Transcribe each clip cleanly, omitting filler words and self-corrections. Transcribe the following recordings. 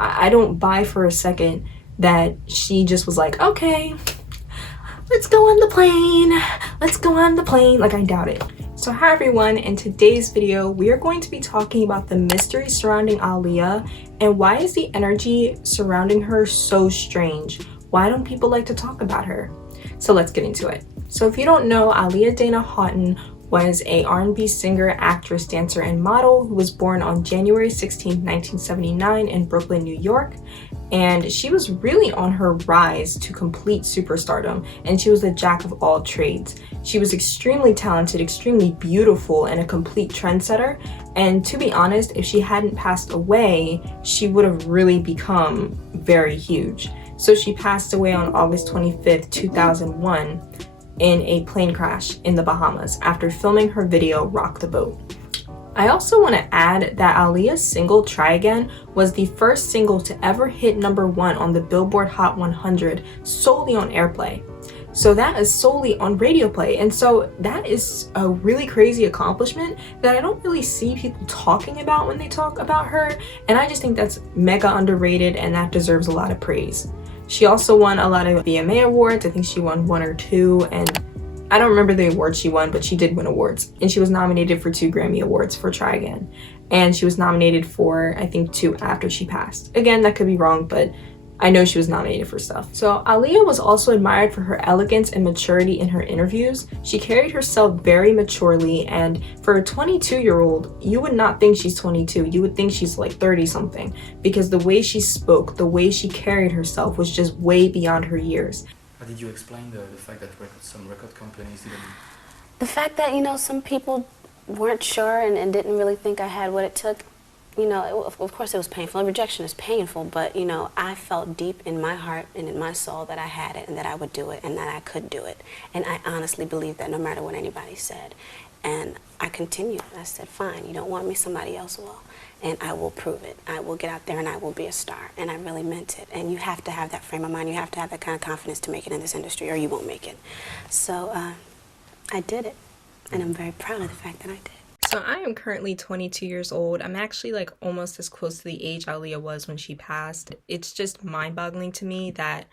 I don't buy for a second that she just was like, okay, let's go on the plane. Let's go on the plane. Like, I doubt it. So hi everyone, in today's video, we are going to be talking about the mystery surrounding Aaliyah and why is the energy surrounding her so strange? Why don't people like to talk about her? So let's get into it. So if you don't know, Aaliyah Dana Haughton was a R&B singer, actress, dancer, and model who was born on January 16, 1979 in Brooklyn, New York. And she was really on her rise to complete superstardom, and she was a jack of all trades. She was extremely talented, extremely beautiful, and a complete trendsetter. And to be honest, if she hadn't passed away, she would have really become very huge. So she passed away on August 25th, 2001 in a plane crash in the Bahamas after filming her video Rock the Boat. I also want to add that Aaliyah's single Try Again was the first single to ever hit #1 on the Billboard Hot 100 solely on airplay. So that is solely on radio play, and so that is a really crazy accomplishment that I don't really see people talking about when they talk about her, and I just think that's mega underrated and that deserves a lot of praise. She also won a lot of VMA awards. I think she won 1 or 2, and I don't remember the awards she won, but she did win awards. And she was nominated for 2 Grammy Awards for Try Again. And she was nominated for, I think, 2 after she passed. Again, that could be wrong, but I know she was nominated for stuff. So Aaliyah was also admired for her elegance and maturity in her interviews. She carried herself very maturely, and for a 22-year-old, you would not think she's 22. You would think she's like 30-something, because the way she spoke, the way she carried herself was just way beyond her years. How did you explain the fact that some record companies didn't? The fact that, you know, some people weren't sure and didn't really think I had what it took. You know, of course it was painful. Rejection is painful, but, you know, I felt deep in my heart and in my soul that I had it and that I would do it and that I could do it. And I honestly believed that no matter what anybody said. And I continued. I said, fine, you don't want me, somebody else will. And I will prove it. I will get out there and I will be a star. And I really meant it. And you have to have that frame of mind. You have to have that kind of confidence to make it in this industry or you won't make it. So I did it. And I'm very proud of the fact that I did. So I am currently 22 years old. I'm actually like almost as close to the age Aaliyah was when she passed. It's just mind-boggling to me that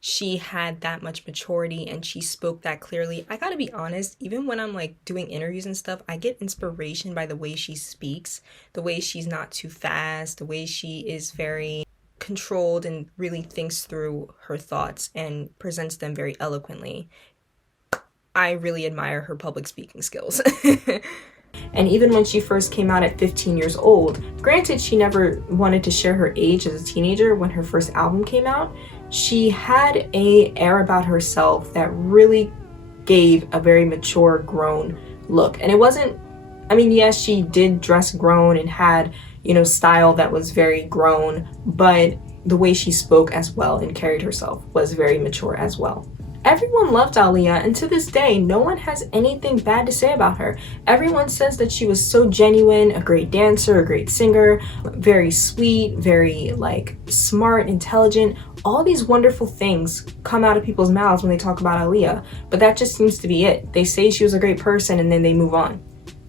she had that much maturity and she spoke that clearly. I gotta be honest, even when I'm like doing interviews and stuff, I get inspiration by the way she speaks, the way she's not too fast, the way she is very controlled and really thinks through her thoughts and presents them very eloquently. I really admire her public speaking skills. And even when she first came out at 15 years old, granted she never wanted to share her age as a teenager when her first album came out, she had an air about herself that really gave a very mature, grown look. And it wasn't, I mean, yes, she did dress grown and had, you know, style that was very grown, but the way she spoke as well and carried herself was very mature as well. Everyone loved Aaliyah, and to this day, no one has anything bad to say about her. Everyone says that she was so genuine, a great dancer, a great singer, very sweet, very like smart, intelligent. All these wonderful things come out of people's mouths when they talk about Aaliyah, but that just seems to be it. They say she was a great person and then they move on.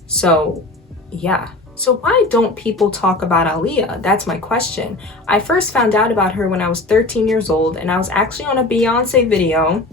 So, yeah. So why don't people talk about Aaliyah? That's my question. I first found out about her when I was 13 years old, and I was actually on a Beyonce video.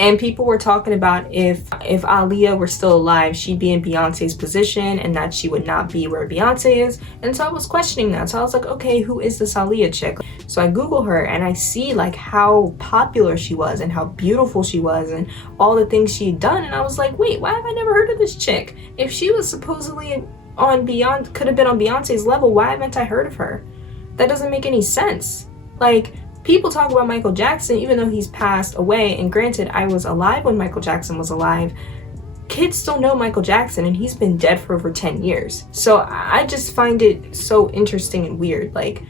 And people were talking about if Aaliyah were still alive, she'd be in Beyonce's position and that she would not be where Beyonce is. And so I was questioning that. So I was like, okay, who is this Aaliyah chick? So I Google her and I see like how popular she was and how beautiful she was and all the things she'd done. And I was like, wait, why have I never heard of this chick? If she was supposedly on could have been on Beyonce's level, why haven't I heard of her? That doesn't make any sense. Like, people talk about Michael Jackson even though he's passed away, and granted, I was alive when Michael Jackson was alive. Kids still know Michael Jackson and he's been dead for over 10 years. So I just find it so interesting and weird, like,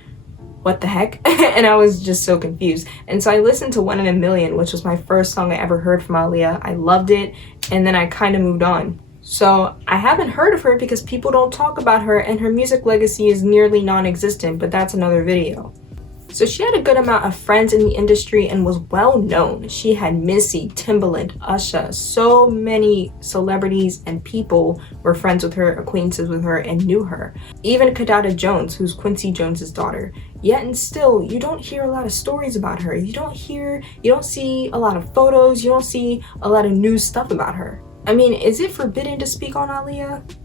what the heck? And I was just so confused. And so I listened to 1 in a Million, which was my first song I ever heard from Aaliyah. I loved it, and then I kind of moved on. So I haven't heard of her because people don't talk about her and her music legacy is nearly non-existent, but that's another video. So she had a good amount of friends in the industry and was well known. She had Missy, Timbaland, Usher, so many celebrities and people were friends with her, acquaintances with her, and knew her. Even Kadada Jones, who's Quincy Jones's daughter. Yet and still, you don't hear a lot of stories about her. You don't see a lot of photos, you don't see a lot of news stuff about her. I mean, is it forbidden to speak on Aaliyah?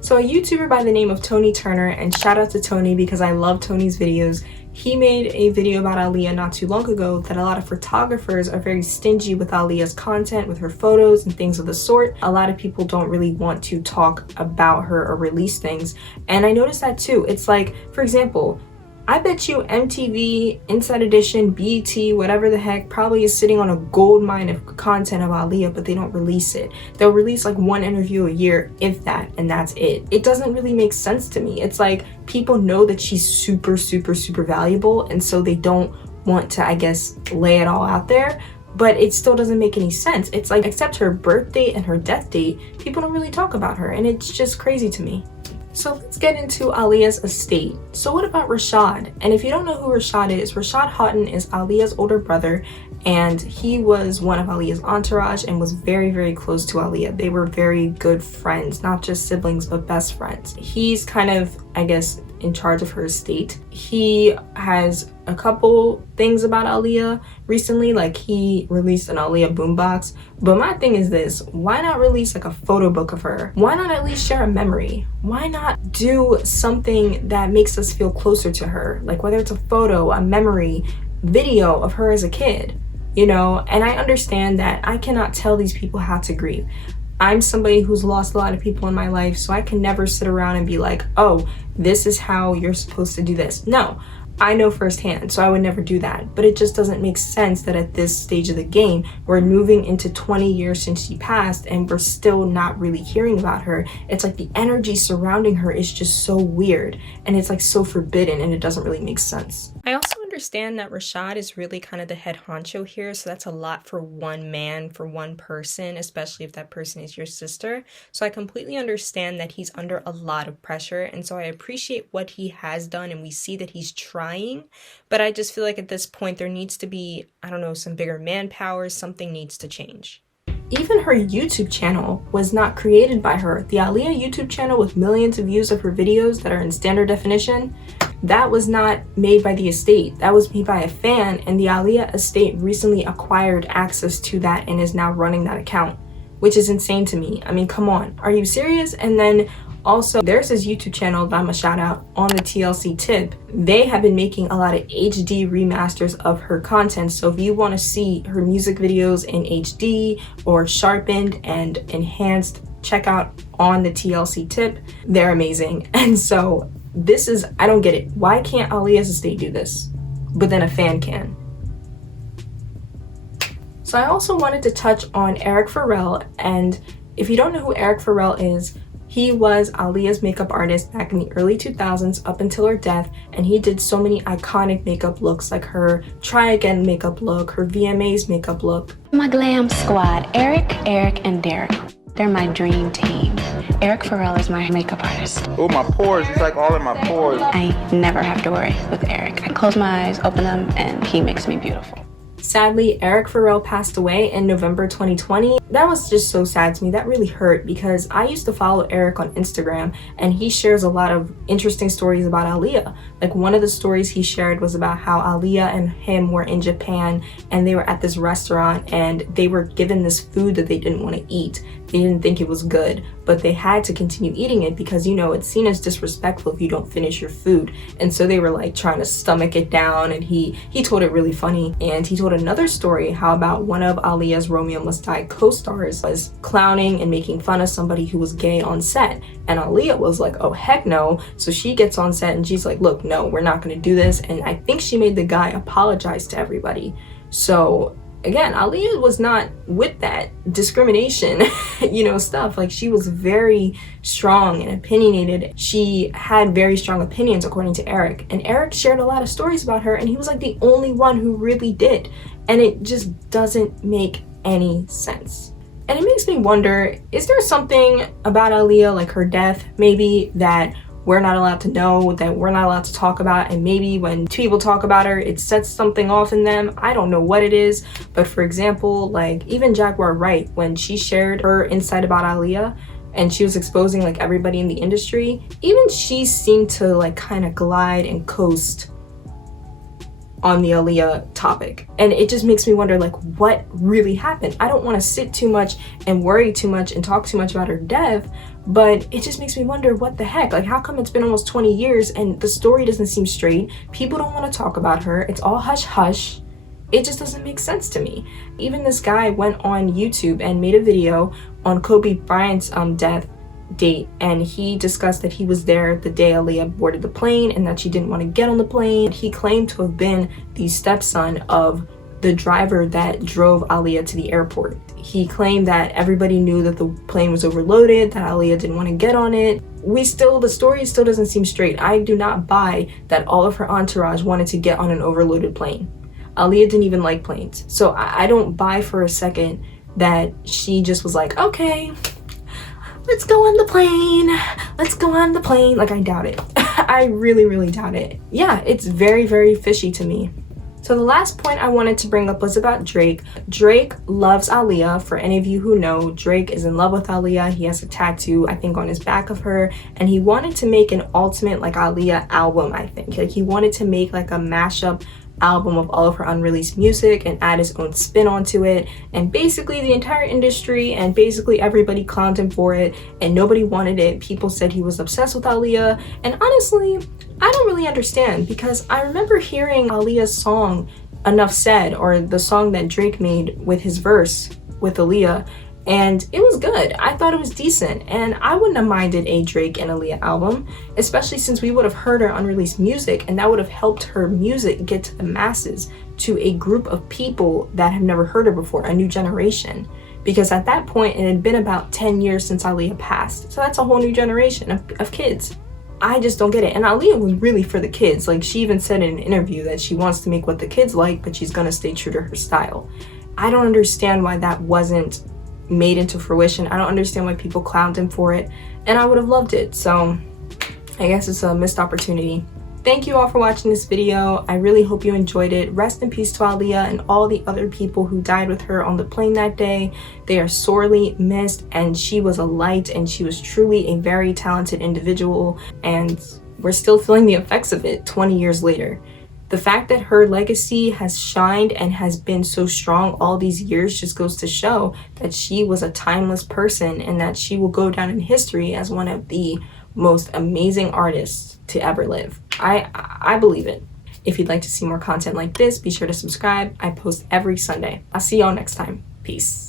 So a YouTuber by the name of Tony Turner, and shout out to Tony because I love Tony's videos, he made a video about Aaliyah not too long ago that a lot of photographers are very stingy with Aaliyah's content, with her photos and things of the sort. A lot of people don't really want to talk about her or release things. And I noticed that too. It's like, for example, I bet you MTV, Inside Edition, BET, whatever the heck, probably is sitting on a gold mine of content of Aaliyah, but they don't release it. They'll release like one interview a year, if that, and that's it. It doesn't really make sense to me. It's like people know that she's super, super, super valuable, and so they don't want to, I guess, lay it all out there. But it still doesn't make any sense. It's like, except her birth date and her death date, people don't really talk about her, and it's just crazy to me. So let's get into Aaliyah's estate. So what about Rashad? And if you don't know who Rashad is, Rashad Haughton is Aaliyah's older brother, and he was one of Aaliyah's entourage and was very, very close to Aaliyah. They were very good friends, not just siblings, but best friends. He's kind of, I guess, in charge of her estate. He has a couple things about Aaliyah recently, like he released an Aaliyah boombox. But my thing is this, why not release like a photo book of her? Why not at least share a memory? Why not do something that makes us feel closer to her? Like whether it's a photo, a memory, video of her as a kid, you know? And I understand that I cannot tell these people how to grieve. I'm somebody who's lost a lot of people in my life, so I can never sit around and be like, oh, this is how you're supposed to do this. No, I know firsthand, so I would never do that. But it just doesn't make sense that at this stage of the game, we're moving into 20 years since she passed and we're still not really hearing about her. It's like the energy surrounding her is just so weird, and it's like so forbidden, and it doesn't really make sense. I also understand that Rashad is really kind of the head honcho here, so that's a lot for one man, for one person, especially if that person is your sister. So I completely understand that he's under a lot of pressure, and so I appreciate what he has done, and we see that he's trying, but I just feel like at this point there needs to be, I don't know, some bigger manpower, something needs to change. Even her YouTube channel was not created by her. The Aaliyah YouTube channel with millions of views of her videos that are in standard definition, that was not made by the estate. That was made by a fan, and the Aaliyah estate recently acquired access to that and is now running that account, which is insane to me. I mean, come on, are you serious? And then also, there's this YouTube channel that I'm gonna shout out on the TLC tip. They have been making a lot of HD remasters of her content. So if you want to see her music videos in HD or sharpened and enhanced, check out on the TLC tip. They're amazing. And so this is, I don't get it. Why can't Aaliyah's estate do this, but then a fan can? So I also wanted to touch on Eric Ferrell. And if you don't know who Eric Ferrell is, he was Aaliyah's makeup artist back in the early 2000s up until her death, and he did so many iconic makeup looks like her Try Again makeup look, her VMAs makeup look. My glam squad, Eric, and Derek. They're my dream team. Eric Ferrell is my makeup artist. Oh, my pores, it's like all in my pores. I never have to worry with Eric. I close my eyes, open them, and he makes me beautiful. Sadly, Eric Ferrell passed away in November 2020. That was just so sad to me. That really hurt because I used to follow Eric on Instagram, and he shares a lot of interesting stories about Aaliyah. Like one of the stories he shared was about how Aaliyah and him were in Japan, and they were at this restaurant, and they were given this food that they didn't want to eat. They didn't think it was good, but they had to continue eating it because, you know, it's seen as disrespectful if you don't finish your food. And so they were like trying to stomach it down, and he told it really funny. And he told another story how about one of Aaliyah's Romeo Must Die co-stars was clowning and making fun of somebody who was gay on set. And Aaliyah was like, oh heck no. So she gets on set and she's like, look, no, we're not gonna do this. And I think she made the guy apologize to everybody. So again, Aaliyah was not with that discrimination, you know, stuff. Like she was very strong and opinionated. She had very strong opinions according to Eric. And Eric shared a lot of stories about her, and he was like the only one who really did. And it just doesn't make any sense. And it makes me wonder, is there something about Aaliyah, like her death maybe, that we're not allowed to know, that we're not allowed to talk about, and maybe when two people talk about her, it sets something off in them. I don't know what it is, but for example, like even Jaguar Wright, when she shared her insight about Aaliyah and she was exposing like everybody in the industry, even she seemed to like kind of glide and coast on the Aaliyah topic. And it just makes me wonder like what really happened. I don't want to sit too much and worry too much and talk too much about her death, but it just makes me wonder what the heck. Like how come it's been almost 20 years and the story doesn't seem straight? People don't want to talk about her. It's all hush hush. It just doesn't make sense to me. Even this guy went on YouTube and made a video on Kobe Bryant's death date, and he discussed that he was there the day Aaliyah boarded the plane and that she didn't want to get on the plane. He claimed to have been the stepson of the driver that drove Aaliyah to the airport. He claimed that everybody knew that the plane was overloaded, that Aaliyah didn't want to get on it. The story still doesn't seem straight. I do not buy that all of her entourage wanted to get on an overloaded plane. Aaliyah didn't even like planes. So I don't buy for a second that she just was like, okay, let's go on the plane. Let's go on the plane. Like, I doubt it. I really, really doubt it. Yeah, it's very, very fishy to me. So the last point I wanted to bring up was about Drake. Drake loves Aaliyah. For any of you who know, Drake is in love with Aaliyah. He has a tattoo, I think, on his back of her. And he wanted to make an ultimate, like, Aaliyah album, I think. Like, he wanted to make, like, a mashup album of all of her unreleased music and add his own spin onto it, and basically the entire industry and basically everybody clowned him for it and nobody wanted it. People said he was obsessed with Aaliyah, and honestly I don't really understand, because I remember hearing Aaliyah's song Enough Said, or the song that Drake made with his verse with Aaliyah, and it was good. I thought it was decent, and I wouldn't have minded a Drake and Aaliyah album, especially since we would have heard her unreleased music, and that would have helped her music get to the masses, to a group of people that have never heard her before, a new generation. Because at that point, it had been about 10 years since Aaliyah passed, so that's a whole new generation of kids. I just don't get it. And Aaliyah was really for the kids. Like, she even said in an interview that she wants to make what the kids like, but she's gonna stay true to her style. I don't understand why that wasn't made into fruition. I don't understand why people clowned him for it, and I would have loved it. So I guess it's a missed opportunity. Thank you all for watching this video. I really hope you enjoyed it. Rest in peace to Aaliyah and all the other people who died with her on the plane that day. They are sorely missed, and she was a light, and she was truly a very talented individual, and we're still feeling the effects of it 20 years later. The fact that her legacy has shined and has been so strong all these years just goes to show that she was a timeless person, and that she will go down in history as one of the most amazing artists to ever live. I believe it. If you'd like to see more content like this, be sure to subscribe. I post every Sunday. I'll see y'all next time. Peace.